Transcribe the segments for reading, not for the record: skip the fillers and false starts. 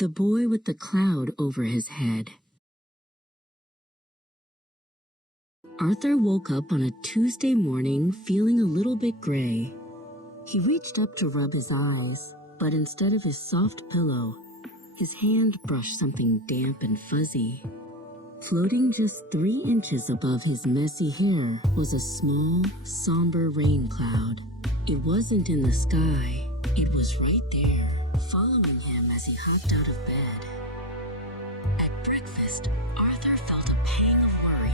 The boy with the cloud over his head. Arthur woke up on a Tuesday morning feeling a little bit gray. He reached up to rub his eyes, but instead of his soft pillow, his hand brushed something damp and fuzzy. Floating just 3 inches above his messy hair was a small, somber rain cloud. It wasn't in the sky, it was right there, following him as he hopped out of bed. At breakfast, Arthur felt a pang of worry.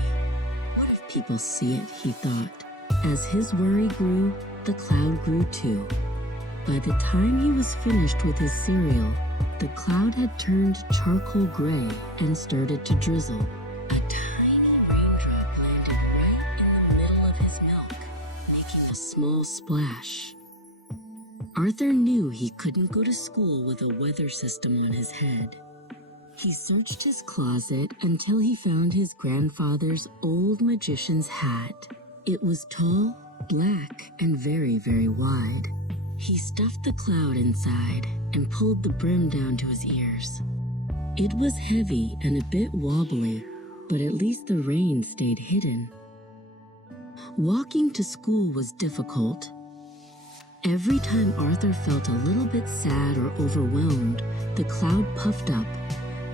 What if people see it, he thought. As his worry grew, the cloud grew too. By the time he was finished with his cereal, the cloud had turned charcoal gray and started to drizzle. A tiny raindrop landed right in the middle of his milk, making a small splash. Arthur knew he couldn't go to school with a weather system on his head. He searched his closet until he found his grandfather's old magician's hat. It was tall, black, and very, very wide. He stuffed the cloud inside and pulled the brim down to his ears. It was heavy and a bit wobbly, but at least the rain stayed hidden. Walking to school was difficult. Every time Arthur felt a little bit sad or overwhelmed, the cloud puffed up,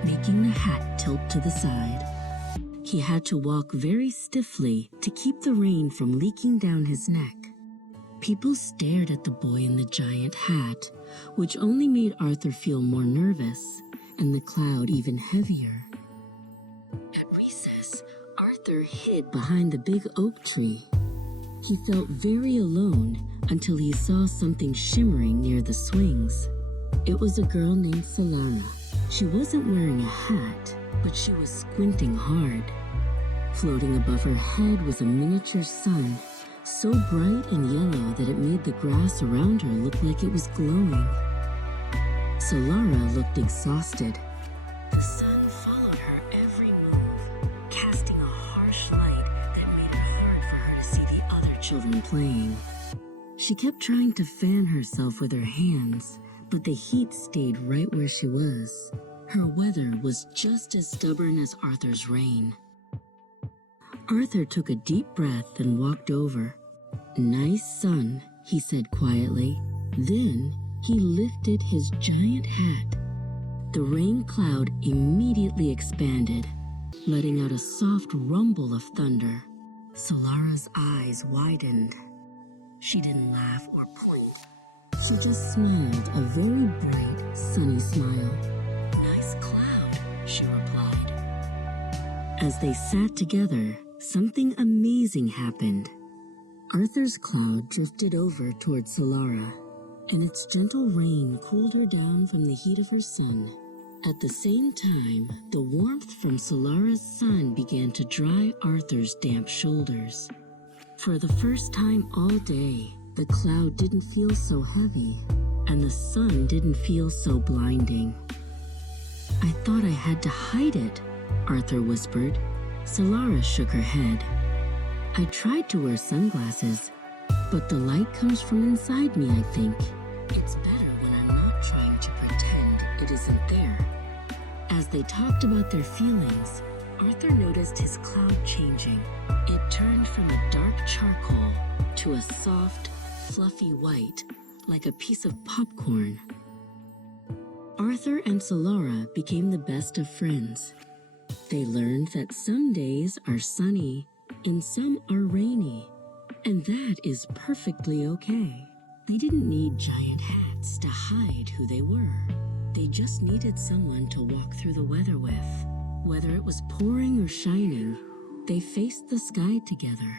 making the hat tilt to the side. He had to walk very stiffly to keep the rain from leaking down his neck. People stared at the boy in the giant hat, which only made Arthur feel more nervous and the cloud even heavier. At recess, Arthur hid behind the big oak tree. He felt very alone until he saw something shimmering near the swings. It was a girl named Solara. She wasn't wearing a hat, but she was squinting hard. Floating above her head was a miniature sun, so bright and yellow that it made the grass around her look like it was glowing. Solara looked exhausted. The sun followed her every move, casting a harsh light that made it hard for her to see the other children playing. She kept trying to fan herself with her hands, but the heat stayed right where she was. Her weather was just as stubborn as Arthur's rain. Arthur took a deep breath and walked over. "Nice sun," he said quietly. Then he lifted his giant hat. The rain cloud immediately expanded, letting out a soft rumble of thunder. Solara's eyes widened. She didn't laugh or point. She just smiled a very bright, sunny smile. "Nice cloud," she replied. As they sat together, something amazing happened. Arthur's cloud drifted over toward Solara, and its gentle rain cooled her down from the heat of her sun. At the same time, the warmth from Solara's sun began to dry Arthur's damp shoulders. For the first time all day, the cloud didn't feel so heavy, and the sun didn't feel so blinding. "I thought I had to hide it," Arthur whispered. Solara shook her head. "I tried to wear sunglasses, but the light comes from inside me, I think. It's better when I'm not trying to pretend it isn't there." As they talked about their feelings, Arthur noticed his cloud changing. It turned from a dark charcoal to a soft, fluffy white, like a piece of popcorn. Arthur and Solara became the best of friends. They learned that some days are sunny and some are rainy, and that is perfectly okay. They didn't need giant hats to hide who they were. They just needed someone to walk through the weather with. Whether it was pouring or shining, they faced the sky together.